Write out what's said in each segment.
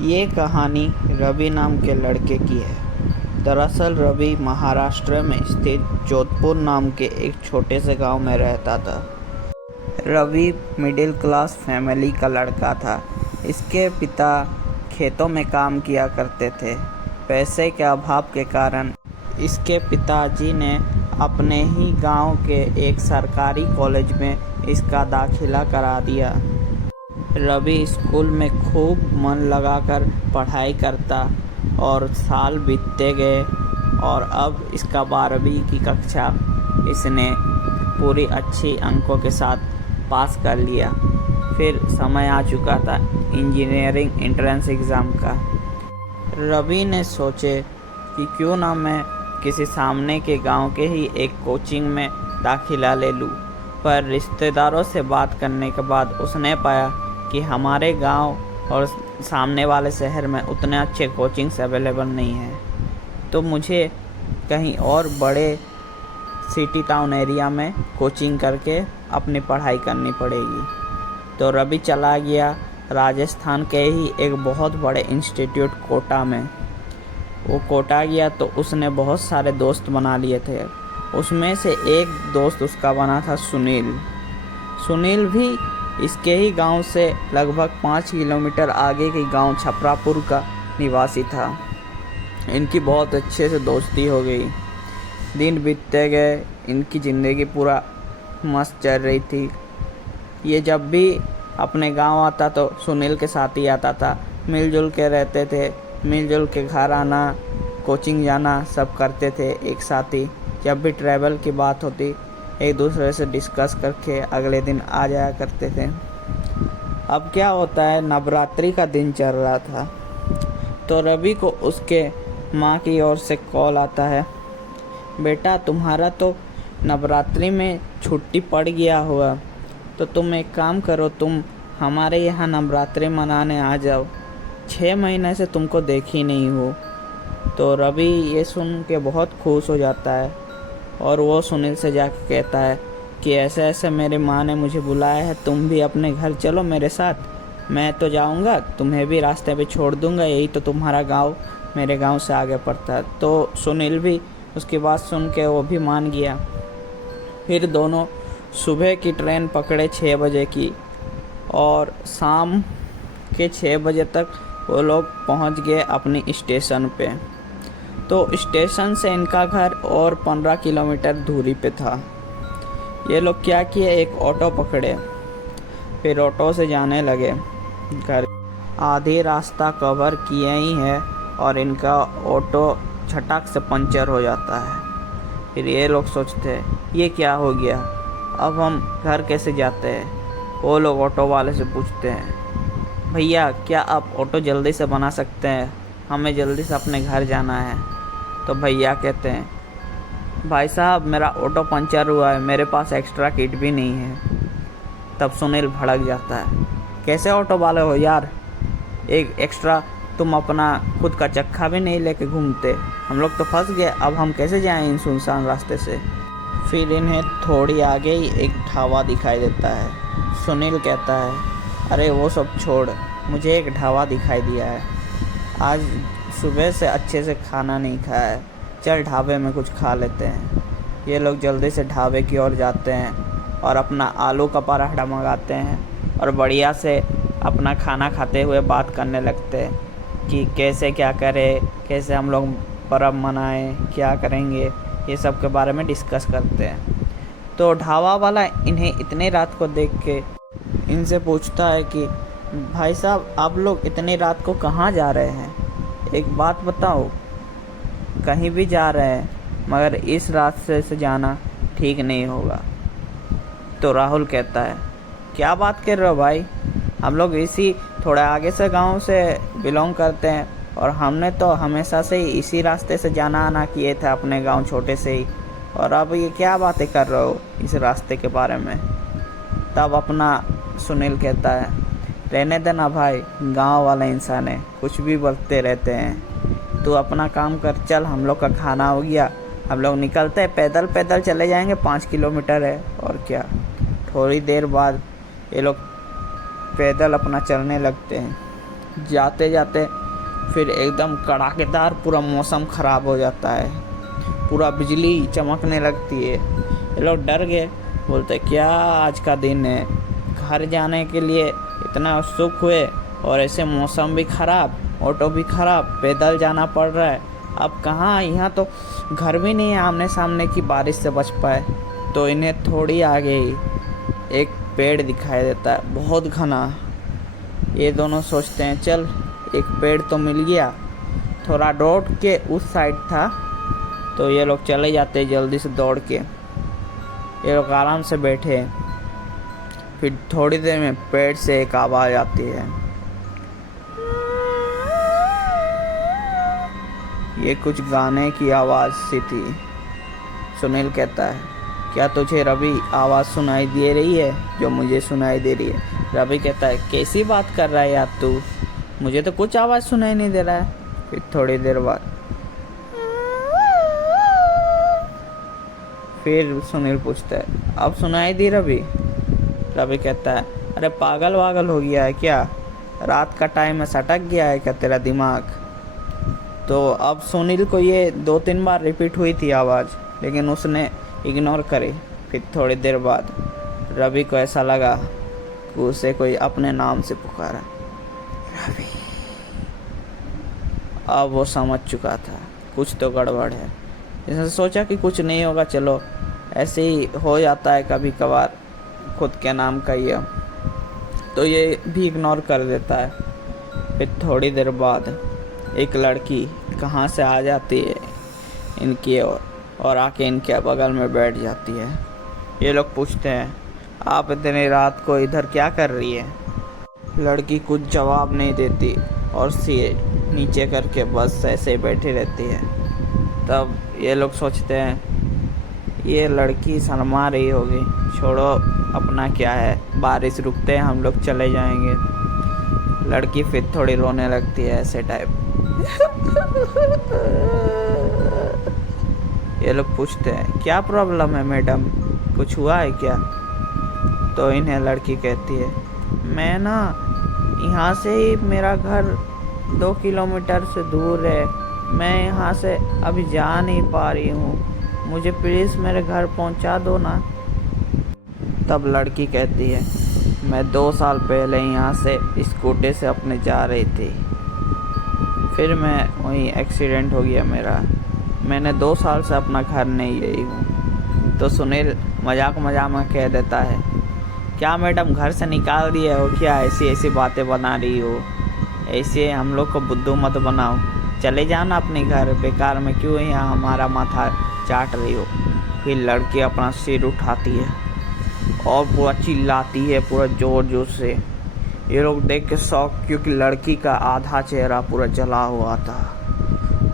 ये कहानी रवि नाम के लड़के की है। दरअसल रवि महाराष्ट्र में स्थित जोधपुर नाम के एक छोटे से गांव में रहता था। रवि मिडिल क्लास फैमिली का लड़का था। इसके पिता खेतों में काम किया करते थे। पैसे के अभाव के कारण इसके पिताजी ने अपने ही गांव के एक सरकारी कॉलेज में इसका दाखिला करा दिया। रवि स्कूल में खूब मन लगाकर पढ़ाई करता और साल बीतते गए और अब इसका 12वीं की कक्षा इसने पूरी अच्छी अंकों के साथ पास कर लिया। फिर समय आ चुका था इंजीनियरिंग एंट्रेंस एग्ज़ाम का। रवि ने सोचे कि क्यों ना मैं किसी सामने के गांव के ही एक कोचिंग में दाखिला ले लूं। पर रिश्तेदारों से बात करने के बाद उसने पाया कि हमारे गांव और सामने वाले शहर में उतने अच्छे कोचिंग्स अवेलेबल नहीं हैं, तो मुझे कहीं और बड़े सिटी टाउन एरिया में कोचिंग करके अपनी पढ़ाई करनी पड़ेगी। तो रवि चला गया राजस्थान के ही एक बहुत बड़े इंस्टीट्यूट कोटा में। वो कोटा गया तो उसने बहुत सारे दोस्त बना लिए थे। उसमें से एक दोस्त उसका बना था सुनील। सुनील भी इसके ही गांव से लगभग 5 किलोमीटर आगे के गांव छपरापुर का निवासी था। इनकी बहुत अच्छे से दोस्ती हो गई। दिन बीतते गए, इनकी ज़िंदगी पूरा मस्त चल रही थी। ये जब भी अपने गांव आता तो सुनील के साथ ही आता था। मिलजुल के रहते थे, मिलजुल के घर आना, कोचिंग जाना सब करते थे एक साथ ही। जब भी ट्रैवल की बात होती एक दूसरे से डिस्कस करके अगले दिन आ जाया करते थे। अब क्या होता है, नवरात्रि का दिन चल रहा था तो रवि को उसके माँ की ओर से कॉल आता है, बेटा तुम्हारा तो नवरात्रि में छुट्टी पड़ गया हुआ, तो तुम एक काम करो, तुम हमारे यहाँ नवरात्रि मनाने आ जाओ। 6 महीने से तुमको देखी नहीं हो। तो रवि ये सुन के बहुत खुश हो जाता है और वो सुनील से जाके कहता है कि ऐसे ऐसे मेरी माँ ने मुझे बुलाया है, तुम भी अपने घर चलो मेरे साथ। मैं तो जाऊँगा, तुम्हें भी रास्ते पे छोड़ दूँगा, यही तो तुम्हारा गांव मेरे गांव से आगे पड़ता है। तो सुनील भी उसकी बात सुन के वो भी मान गया। फिर दोनों सुबह की ट्रेन पकड़े 6 बजे की और शाम के 6 बजे तक वो लोग पहुंच गए अपनी स्टेशन पे। तो स्टेशन से इनका घर और 15 किलोमीटर दूरी पे था। ये लोग क्या किए, एक ऑटो पकड़े, फिर ऑटो से जाने लगे घर। आधी रास्ता कवर किए ही है और इनका ऑटो झटक से पंचर हो जाता है। फिर ये लोग सोचते हैं ये क्या हो गया, अब हम घर कैसे जाते हैं। वो लोग ऑटो वाले से पूछते हैं, भैया क्या आप ऑटो जल्दी से बना सकते हैं, हमें जल्दी से अपने घर जाना है। तो भैया कहते हैं, भाई साहब मेरा ऑटो पंचर हुआ है, मेरे पास एक्स्ट्रा किट भी नहीं है। तब सुनील भड़क जाता है, कैसे ऑटो वाले हो यार, एक एक्स्ट्रा तुम अपना खुद का चक्का भी नहीं लेके घूमते, हम लोग तो फंस गए, अब हम कैसे जाएं इन सुनसान रास्ते से। फिर इन्हें थोड़ी आगे ही एक ढाबा दिखाई देता है। सुनील कहता है, अरे वो सब छोड़, मुझे एक ढाबा दिखाई दिया है, आज सुबह से अच्छे से खाना नहीं खाया है, चल ढाबे में कुछ खा लेते हैं। ये लोग जल्दी से ढाबे की ओर जाते हैं और अपना आलू का पराठा मंगाते हैं और बढ़िया से अपना खाना खाते हुए बात करने लगते हैं कि कैसे क्या करें, कैसे हम लोग पर्व मनाएं, क्या करेंगे, ये सब के बारे में डिस्कस करते हैं। तो ढाबा वाला इन्हें इतनी रात को देख के इनसे पूछता है कि भाई साहब आप लोग इतनी रात को कहाँ जा रहे हैं, एक बात बताओ, कहीं भी जा रहे हैं मगर इस रास्ते से जाना ठीक नहीं होगा। तो राहुल कहता है, क्या बात कर रहे हो भाई, हम लोग इसी थोड़ा आगे से गांव से बिलोंग करते हैं और हमने तो हमेशा से ही इसी रास्ते से जाना आना किए थे अपने गांव छोटे से ही, और अब ये क्या बातें कर रहे हो इस रास्ते के बारे में। तब अपना सुनील कहता है, रहने देना भाई, गांव वाले इंसान है, कुछ भी बोलते रहते हैं, तू अपना काम कर, चल हम लोग का खाना हो गया, हम लोग निकलते हैं, पैदल पैदल चले जाएंगे, 5 किलोमीटर है और क्या। थोड़ी देर बाद ये लोग पैदल अपना चलने लगते हैं। जाते जाते फिर एकदम कड़ाकेदार पूरा मौसम ख़राब हो जाता है, पूरा बिजली चमकने लगती है। ये लोग डर गए, बोलते क्या आज का दिन है, घर जाने के लिए इतना उत्सुक हुए और ऐसे मौसम भी ख़राब, ऑटो भी ख़राब, पैदल जाना पड़ रहा है। अब कहाँ, यहाँ तो घर भी नहीं है आमने सामने की बारिश से बच पाए। तो इन्हें थोड़ी आगे ही एक पेड़ दिखाई देता है, बहुत घना। ये दोनों सोचते हैं चल एक पेड़ तो मिल गया, थोड़ा रोड के उस साइड था, तो ये लोग चले जाते जल्दी से दौड़ के। ये लोग आराम से बैठे, फिर थोड़ी देर में पेड़ से एक आवाज़ आती है। ये कुछ गाने की आवाज़ सी थी। सुनील कहता है क्या तुझे रवि आवाज़ सुनाई दे रही है जो मुझे सुनाई दे रही है? रवि कहता है कैसी बात कर रहा है यार तू, मुझे तो कुछ आवाज़ सुनाई नहीं दे रहा है। फिर थोड़ी देर बाद फिर सुनील पूछता है अब सुनाई दी रवि? रवि कहता है अरे पागल वागल हो गया है क्या, रात का टाइम में सटक गया है क्या तेरा दिमाग? तो अब सुनील को ये 2-3 बार रिपीट हुई थी आवाज़, लेकिन उसने इग्नोर करी। फिर थोड़ी देर बाद रवि को ऐसा लगा कि उसे कोई अपने नाम से पुकारा, रवि। अब वो समझ चुका था कुछ तो गड़बड़ है। इसने सोचा कि कुछ नहीं होगा, चलो ऐसे ही हो जाता है कभी कभार खुद के नाम का ये, तो ये भी इग्नोर कर देता है। फिर थोड़ी देर बाद एक लड़की कहाँ से आ जाती है इनकी ओर और आके इनके बगल में बैठ जाती है। ये लोग पूछते हैं आप इतनी रात को इधर क्या कर रही है? लड़की कुछ जवाब नहीं देती और सिर नीचे करके बस ऐसे ही बैठी रहती है। तब ये लोग सोचते हैं ये लड़की शर्मा रही होगी, छोड़ो अपना क्या है, बारिश रुकते हैं हम लोग चले जाएंगे। लड़की फिर थोड़ी रोने लगती है ऐसे टाइप। ये लोग पूछते हैं क्या प्रॉब्लम है मैडम, कुछ हुआ है क्या? तो इन्हें लड़की कहती है मैं ना यहाँ से ही, मेरा घर 2 किलोमीटर से दूर है, मैं यहाँ से अभी जा नहीं पा रही हूँ, मुझे प्लीज़ मेरे घर पहुँचा दो ना। तब लड़की कहती है मैं 2 साल पहले यहाँ से स्कूटी से अपने जा रही थी, फिर मैं वहीं एक्सीडेंट हो गया मेरा, मैंने 2 साल से अपना घर नहीं गई हूँ। तो सुनील मजाक में कह देता है क्या मैडम घर से निकाल दिए हो क्या, ऐसी ऐसी बातें बना रही हो, ऐसे हम लोग को बुद्धू मत बनाओ, चले जाना अपने घर, बेकार में क्यों यहाँ हमारा माथा चाट रही हो। फिर लड़की अपना सिर उठाती है और पूरा चिल्लाती है पूरा ज़ोर ज़ोर से। ये लोग देख के शौक, क्योंकि लड़की का आधा चेहरा पूरा जला हुआ था,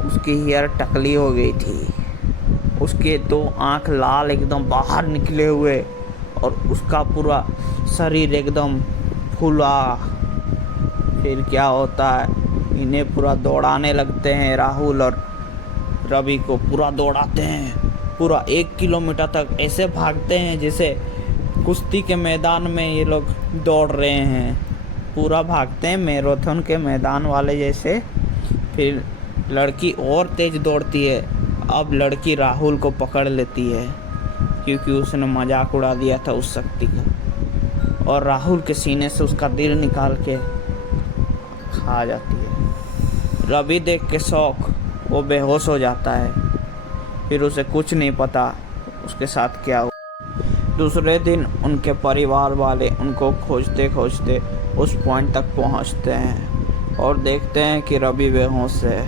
उसकी हेयर टकली हो गई थी, उसके 2 आँख लाल एकदम बाहर निकले हुए और उसका पूरा शरीर एकदम फूला। फिर क्या होता है, इन्हें पूरा दौड़ाने लगते हैं, राहुल और रवि को पूरा दौड़ाते हैं, पूरा 1 किलोमीटर तक ऐसे भागते हैं जैसे कुश्ती के मैदान में ये लोग दौड़ रहे हैं, पूरा भागते हैं मैराथन के मैदान वाले जैसे। फिर लड़की और तेज़ दौड़ती है, अब लड़की राहुल को पकड़ लेती है क्योंकि उसने मजाक उड़ा दिया था उस शक्ति का, और राहुल के सीने से उसका दिल निकाल के खा जाती है। रवि देख के शौक वो बेहोश हो जाता है, फिर उसे कुछ नहीं पता उसके साथ क्या हुआ। दूसरे दिन उनके परिवार वाले उनको खोजते खोजते उस पॉइंट तक पहुंचते हैं और देखते हैं कि रवि बेहोश है,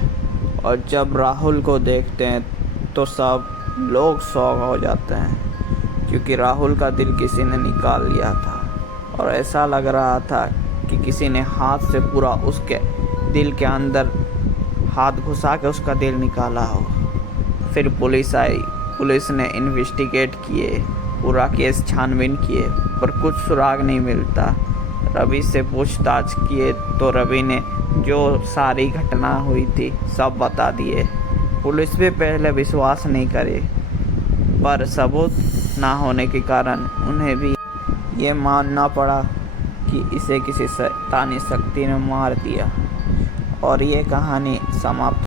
और जब राहुल को देखते हैं तो सब लोग शॉक हो जाते हैं क्योंकि राहुल का दिल किसी ने निकाल लिया था और ऐसा लग रहा था कि किसी ने हाथ से पूरा उसके दिल के अंदर हाथ घुसा के उसका दिल निकाला हो। फिर पुलिस आई, पुलिस ने इन्वेस्टिगेट किए, पूरा केस छानबीन किए, पर कुछ सुराग नहीं मिलता। रवि से पूछताछ किए तो रवि ने जो सारी घटना हुई थी सब बता दिए। पुलिस भी पहले विश्वास नहीं करे, पर सबूत ना होने के कारण उन्हें भी ये मानना पड़ा कि इसे किसी शैतानी शक्ति ने मार दिया। और ये कहानी समाप्त।